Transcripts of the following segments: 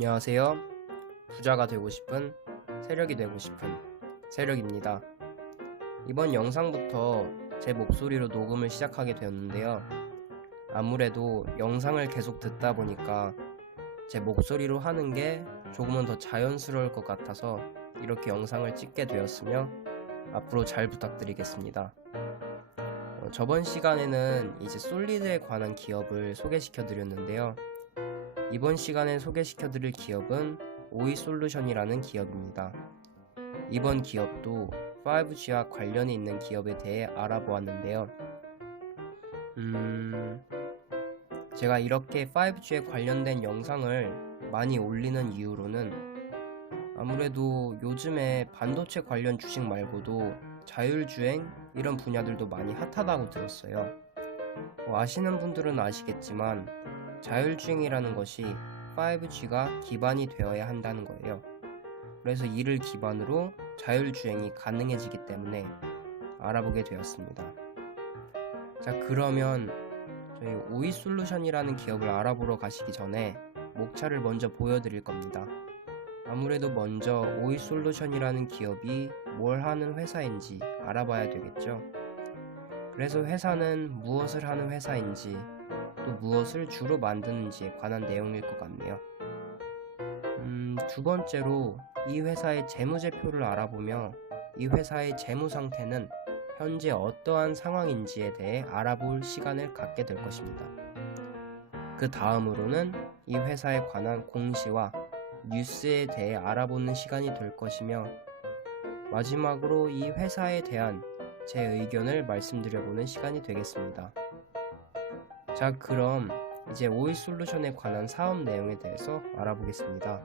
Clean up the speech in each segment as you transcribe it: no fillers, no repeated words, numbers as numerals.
안녕하세요. 부자가 되고 싶은 세력이 되고 싶은 세력입니다. 이번 영상부터 제 목소리로 녹음을 시작하게 되었는데요. 아무래도 영상을 계속 듣다 보니까 제 목소리로 하는 게 조금은 더 자연스러울 것 같아서 이렇게 영상을 찍게 되었으며 앞으로 잘 부탁드리겠습니다. 저번 시간에는 이제 솔리드에 관한 기업을 소개시켜 드렸는데요. 이번 시간에 소개시켜 드릴 기업은 오이솔루션이라는 기업입니다. 이번 기업도 5G와 관련이 있는 기업에 대해 알아보았는데요. 제가 이렇게 5G에 관련된 영상을 많이 올리는 이유로는 아무래도 요즘에 반도체 관련 주식 말고도 자율주행 이런 분야들도 많이 핫하다고 들었어요. 아시는 분들은 아시겠지만 자율주행이라는 것이 5G가 기반이 되어야 한다는 거예요. 그래서 이를 기반으로 자율주행이 가능해지기 때문에 알아보게 되었습니다. 자, 그러면 저희 오이솔루션이라는 기업을 알아보러 가시기 전에 목차를 먼저 보여드릴 겁니다. 아무래도 먼저 오이솔루션이라는 기업이 뭘 하는 회사인지 알아봐야 되겠죠. 그래서 회사는 무엇을 하는 회사인지 또 무엇을 주로 만드는지에 관한 내용일 것 같네요. 두 번째로 이 회사의 재무제표를 알아보며 이 회사의 재무 상태는 현재 어떠한 상황인지에 대해 알아볼 시간을 갖게 될 것입니다. 그 다음으로는 이 회사에 관한 공시와 뉴스에 대해 알아보는 시간이 될 것이며 마지막으로 이 회사에 대한 제 의견을 말씀드려보는 시간이 되겠습니다. 자, 그럼 이제 오이솔루션에 관한 사업 내용에 대해서 알아보겠습니다.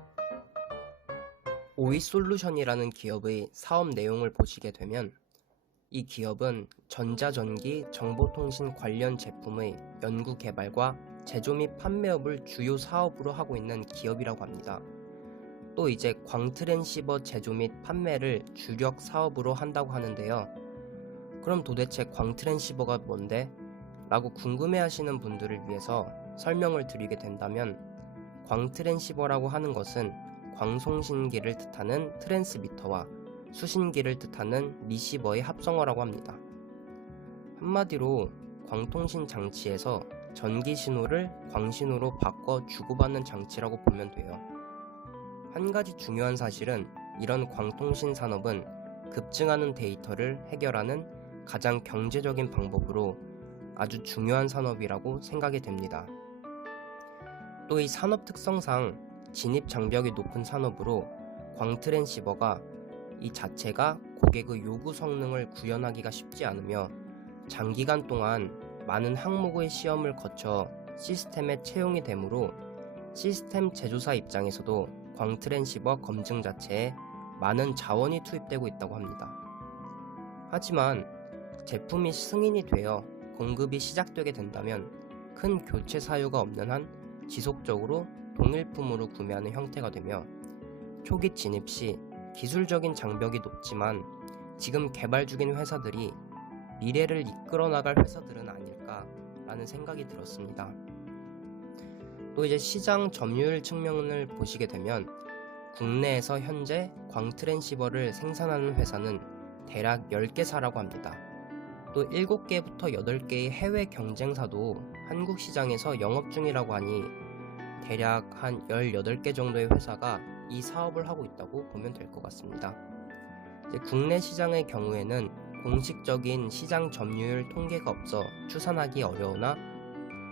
오이솔루션이라는 기업의 사업 내용을 보시게 되면 이 기업은 전자전기 정보통신 관련 제품의 연구 개발과 제조 및 판매업을 주요 사업으로 하고 있는 기업이라고 합니다. 또 이제 광트랜시버 제조 및 판매를 주력 사업으로 한다고 하는데요. 그럼 도대체 광트랜시버가 뭔데? 라고 궁금해하시는 분들을 위해서 설명을 드리게 된다면 광트랜시버라고 하는 것은 광송신기를 뜻하는 트랜스미터와 수신기를 뜻하는 리시버의 합성어라고 합니다. 한마디로 광통신 장치에서 전기 신호를 광신호로 바꿔 주고받는 장치라고 보면 돼요. 한 가지 중요한 사실은 이런 광통신 산업은 급증하는 데이터를 해결하는 가장 경제적인 방법으로 아주 중요한 산업이라고 생각이 됩니다. 또 이 산업 특성상 진입 장벽이 높은 산업으로 광트랜시버가 이 자체가 고객의 요구 성능을 구현하기가 쉽지 않으며 장기간 동안 많은 항목의 시험을 거쳐 시스템에 채용이 되므로 시스템 제조사 입장에서도 광트랜시버 검증 자체에 많은 자원이 투입되고 있다고 합니다. 하지만 제품이 승인이 되어 공급이 시작되게 된다면 큰 교체 사유가 없는 한 지속적으로 동일품으로 구매하는 형태가 되며 초기 진입 시 기술적인 장벽이 높지만 지금 개발 중인 회사들이 미래를 이끌어 나갈 회사들은 아닐까라는 생각이 들었습니다. 또 이제 시장 점유율 측면을 보시게 되면 국내에서 현재 광트랜시버를 생산하는 회사는 대략 10개사라고 합니다. 또 7개부터 8개의 해외 경쟁사도 한국 시장에서 영업 중이라고 하니 대략 한 18개 정도의 회사가 이 사업을 하고 있다고 보면 될 것 같습니다. 이제 국내 시장의 경우에는 공식적인 시장 점유율 통계가 없어 추산하기 어려우나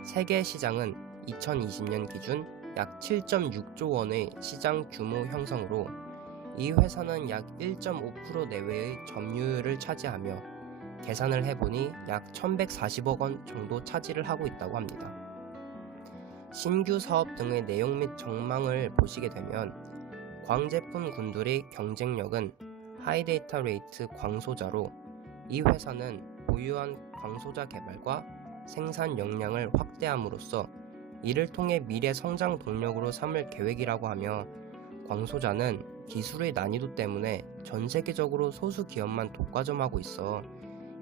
세계 시장은 2020년 기준 약 7.6조 원의 시장 규모 형성으로 이 회사는 약 1.5% 내외의 점유율을 차지하며 계산을 해보니 약 1140억 원 정도 차지를 하고 있다고 합니다. 신규 사업 등의 내용 및 전망을 보시게 되면 광제품 군들의 경쟁력은 하이데이터 레이트 광소자로 이 회사는 보유한 광소자 개발과 생산 역량을 확대함으로써 이를 통해 미래 성장 동력으로 삼을 계획이라고 하며 광소자는 기술의 난이도 때문에 전 세계적으로 소수 기업만 독과점하고 있어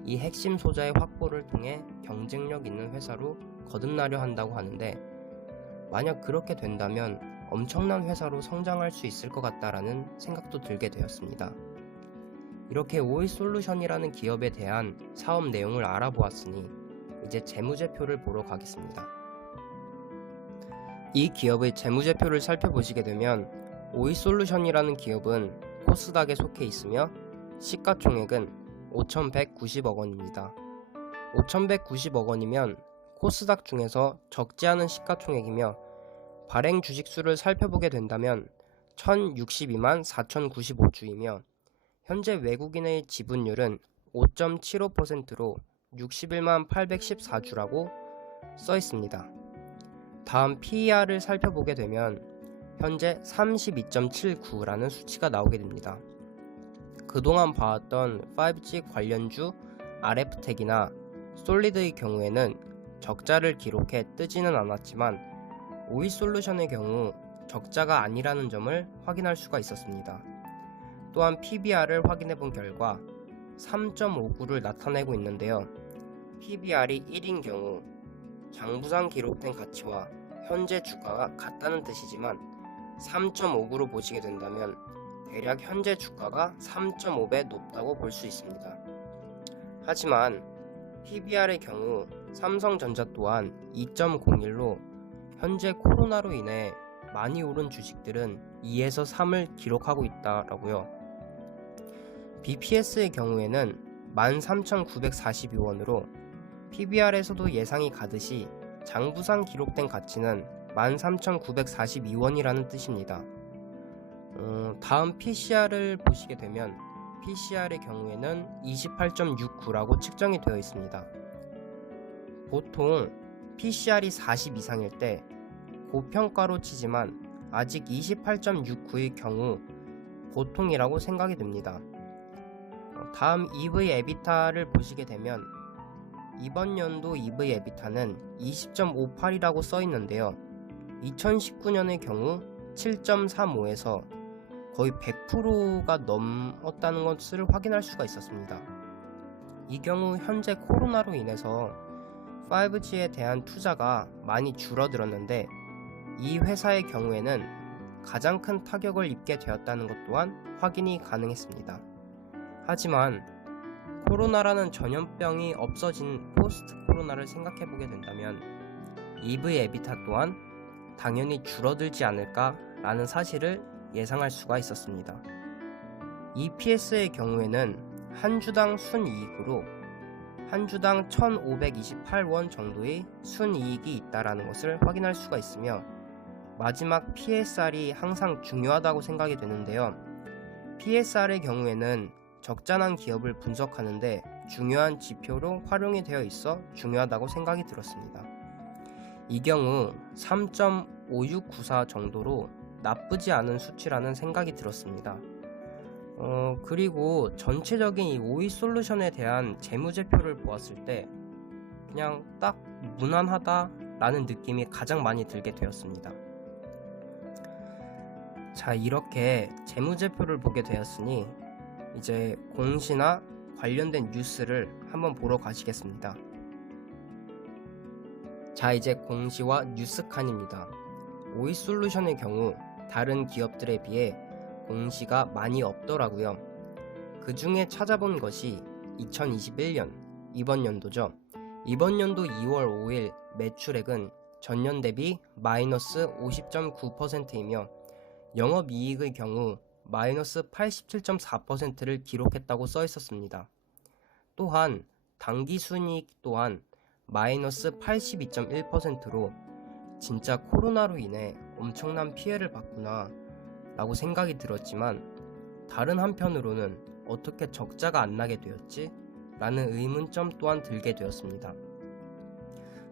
이 핵심 소자의 확보를 통해 경쟁력 있는 회사로 거듭나려 한다고 하는데 만약 그렇게 된다면 엄청난 회사로 성장할 수 있을 것 같다라는 생각도 들게 되었습니다. 이렇게 오이솔루션이라는 기업에 대한 사업 내용을 알아보았으니 이제 재무제표를 보러 가겠습니다. 이 기업의 재무제표를 살펴보시게 되면 오이솔루션이라는 기업은 코스닥에 속해 있으며 시가총액은 5,190억 원입니다. 5,190억 원이면 코스닥 중에서 적지 않은 시가총액이며 발행 주식수를 살펴보게 된다면 1,062만 4,095주이며 현재 외국인의 지분율은 5.75%로 61만 814주라고 써 있습니다. 다음 PER을 살펴보게 되면 현재 32.79라는 수치가 나오게 됩니다. 그동안 봐왔던 5G 관련주 RF텍이나 솔리드의 경우에는 적자를 기록해 뜨지는 않았지만 오이솔루션의 경우 적자가 아니라는 점을 확인할 수가 있었습니다. 또한 PBR을 확인해 본 결과 3.59를 나타내고 있는데요. PBR이 1인 경우 장부상 기록된 가치와 현재 주가가 같다는 뜻이지만 3.59로 보시게 된다면 대략 현재 주가가 3.5배 높다고 볼 수 있습니다. 하지만 PBR의 경우 삼성전자 또한 2.01로 현재 코로나로 인해 많이 오른 주식들은 2에서 3을 기록하고 있다라고요. BPS의 경우에는 13,942원으로 PBR에서도 예상이 가듯이 장부상 기록된 가치는 13,942원이라는 뜻입니다. 다음 PCR을 보시게 되면 PCR의 경우에는 28.69라고 측정이 되어 있습니다. 보통 PCR이 40 이상일 때 고평가로 치지만 아직 28.69의 경우 보통이라고 생각이 듭니다. 다음 EV 에비타를 보시게 되면 이번 연도 EV 에비타는 20.58이라고 써 있는데요. 2019년의 경우 7.35에서 거의 100%가 넘었다는 것을 확인할 수가 있었습니다. 이 경우 현재 코로나로 인해서 5G에 대한 투자가 많이 줄어들었는데 이 회사의 경우에는 가장 큰 타격을 입게 되었다는 것 또한 확인이 가능했습니다. 하지만 코로나라는 전염병이 없어진 포스트 코로나를 생각해보게 된다면 EV 에비타 또한 당연히 줄어들지 않을까라는 사실을 예상할 수가 있었습니다. EPS의 경우에는 한 주당 순이익으로 한 주당 1,528원 정도의 순이익이 있다라는 것을 확인할 수가 있으며 마지막 PSR이 항상 중요하다고 생각이 되는데요. PSR의 경우에는 적자난 기업을 분석하는데 중요한 지표로 활용이 되어 있어 중요하다고 생각이 들었습니다. 이 경우 3.5694 정도로 나쁘지 않은 수치라는 생각이 들었습니다. 그리고 전체적인 이 오이솔루션에 대한 재무제표를 보았을 때 그냥 딱 무난하다라는 느낌이 가장 많이 들게 되었습니다. 자, 이렇게 재무제표를 보게 되었으니 이제 공시나 관련된 뉴스를 한번 보러 가시겠습니다. 자, 이제 공시와 뉴스 칸입니다. 오이솔루션의 경우 다른 기업들에 비해 공시가 많이 없더라고요. 그 중에 찾아본 것이 2021년 이번 연도죠. 이번 연도 2월 5일 매출액은 전년 대비 마이너스 50.9%이며 영업이익의 경우 마이너스 87.4%를 기록했다고 써 있었습니다. 또한 당기순이익 또한 마이너스 82.1%로 진짜 코로나로 인해 엄청난 피해를 봤구나 라고 생각이 들었지만 다른 한편으로는 어떻게 적자가 안 나게 되었지? 라는 의문점 또한 들게 되었습니다.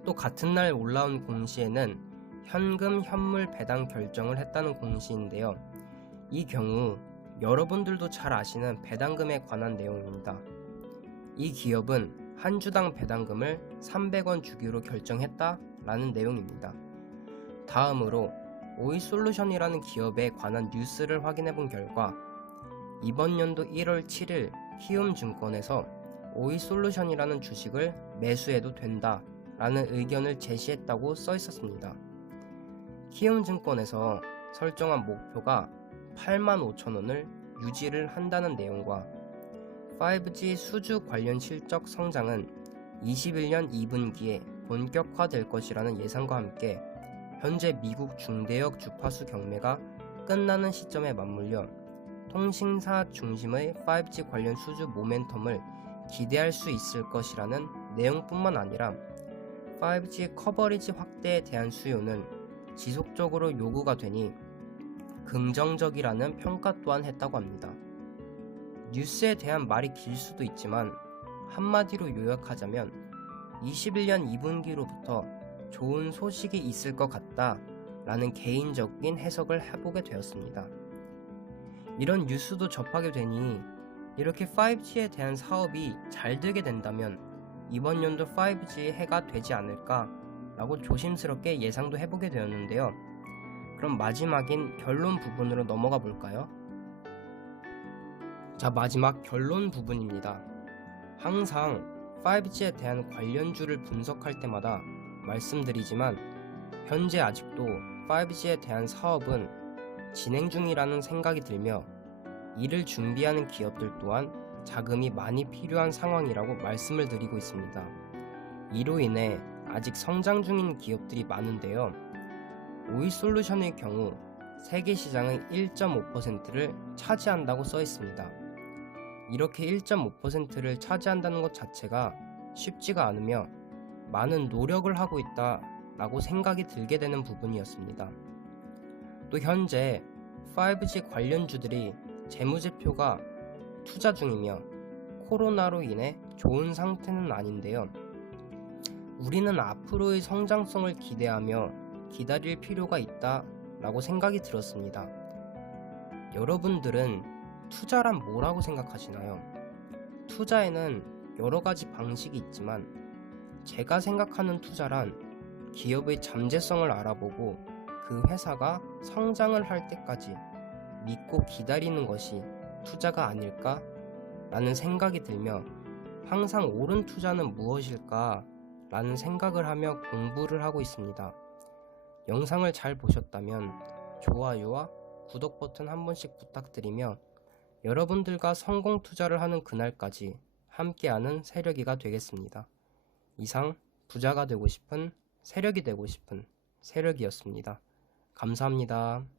또 같은 날 올라온 공시에는 현금 현물 배당 결정을 했다는 공시인데요. 이 경우 여러분들도 잘 아시는 배당금에 관한 내용입니다. 이 기업은 한 주당 배당금을 300원 주기로 결정했다라는 내용입니다. 다음으로 오이솔루션이라는 기업에 관한 뉴스를 확인해 본 결과 이번 연도 1월 7일 키움증권에서 오이솔루션이라는 주식을 매수해도 된다라는 의견을 제시했다고 써 있었습니다. 키움증권에서 설정한 목표가 85,000원을 유지를 한다는 내용과 5G 수주 관련 실적 성장은 21년 2분기에 본격화될 것이라는 예상과 함께 현재 미국 중대역 주파수 경매가 끝나는 시점에 맞물려 통신사 중심의 5G 관련 수주 모멘텀을 기대할 수 있을 것이라는 내용뿐만 아니라 5G 커버리지 확대에 대한 수요는 지속적으로 요구가 되니 긍정적이라는 평가 또한 했다고 합니다. 뉴스에 대한 말이 길 수도 있지만 한마디로 요약하자면 21년 2분기로부터 좋은 소식이 있을 것 같다 라는 개인적인 해석을 해보게 되었습니다. 이런 뉴스도 접하게 되니 이렇게 5G에 대한 사업이 잘 되게 된다면 이번 연도 5G의 해가 되지 않을까 라고 조심스럽게 예상도 해보게 되었는데요. 그럼 마지막인 결론 부분으로 넘어가 볼까요? 자, 마지막 결론 부분입니다. 항상 5G에 대한 관련주를 분석할 때마다 말씀드리지만 현재 아직도 5G에 대한 사업은 진행 중이라는 생각이 들며 이를 준비하는 기업들 또한 자금이 많이 필요한 상황이라고 말씀을 드리고 있습니다. 이로 인해 아직 성장 중인 기업들이 많은데요. 오이솔루션의 경우 세계 시장의 1.5%를 차지한다고 써 있습니다. 이렇게 1.5%를 차지한다는 것 자체가 쉽지가 않으며 많은 노력을 하고 있다 라고 생각이 들게 되는 부분이었습니다. 또 현재 5G 관련주들이 재무제표가 투자 중이며 코로나로 인해 좋은 상태는 아닌데요. 우리는 앞으로의 성장성을 기대하며 기다릴 필요가 있다 라고 생각이 들었습니다. 여러분들은 투자란 뭐라고 생각하시나요? 투자에는 여러 가지 방식이 있지만 제가 생각하는 투자란 기업의 잠재성을 알아보고 그 회사가 성장을 할 때까지 믿고 기다리는 것이 투자가 아닐까? 라는 생각이 들며 항상 옳은 투자는 무엇일까? 라는 생각을 하며 공부를 하고 있습니다. 영상을 잘 보셨다면 좋아요와 구독 버튼 한 번씩 부탁드리며 여러분들과 성공 투자를 하는 그날까지 함께하는 세력이가 되겠습니다. 이상 부자가 되고 싶은 세력이 되고 싶은 세력이었습니다. 감사합니다.